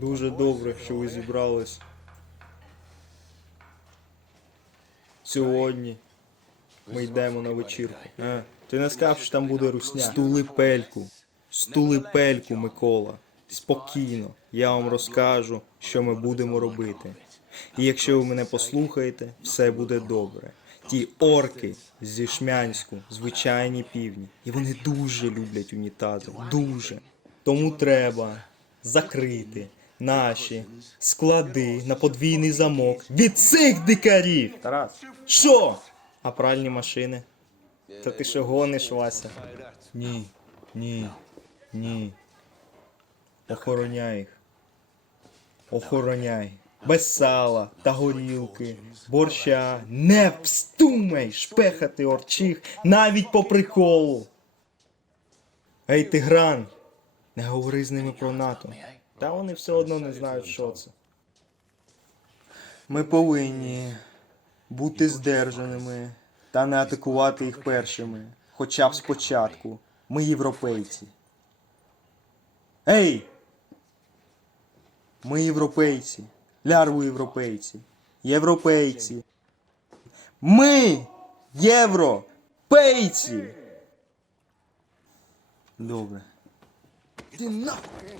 Дуже добре, що ви зібрались. Сьогодні ми йдемо на вечірку. А, ти не сказав, що там буде русня. Стули пельку. Стули Микола. Спокійно. Я вам розкажу, що ми будемо робити. І якщо ви мене послухаєте, все буде добре. Ті орки зі Шмянську, звичайні півні. І вони дуже люблять унітази. Дуже. Тому треба закрити наші склади на подвійний замок від цих дикарів. Тарас. Що? А пральні машини? Та ти що гониш, Вася? Ні, ні, ні. Охороняй їх. Охороняй. Без сала та горілки, борща. Не встумай шпехати орчих навіть по приколу. Ей, Тигран, не говори з ними про НАТО. Та вони все одно не знають, що це. Ми повинні бути здержаними та не атакувати їх першими. Хоча б спочатку. Ми європейці. Ей! Ми європейці. Лярву європейці. Європейці. Ми європейці. Добре. Ти нахуй!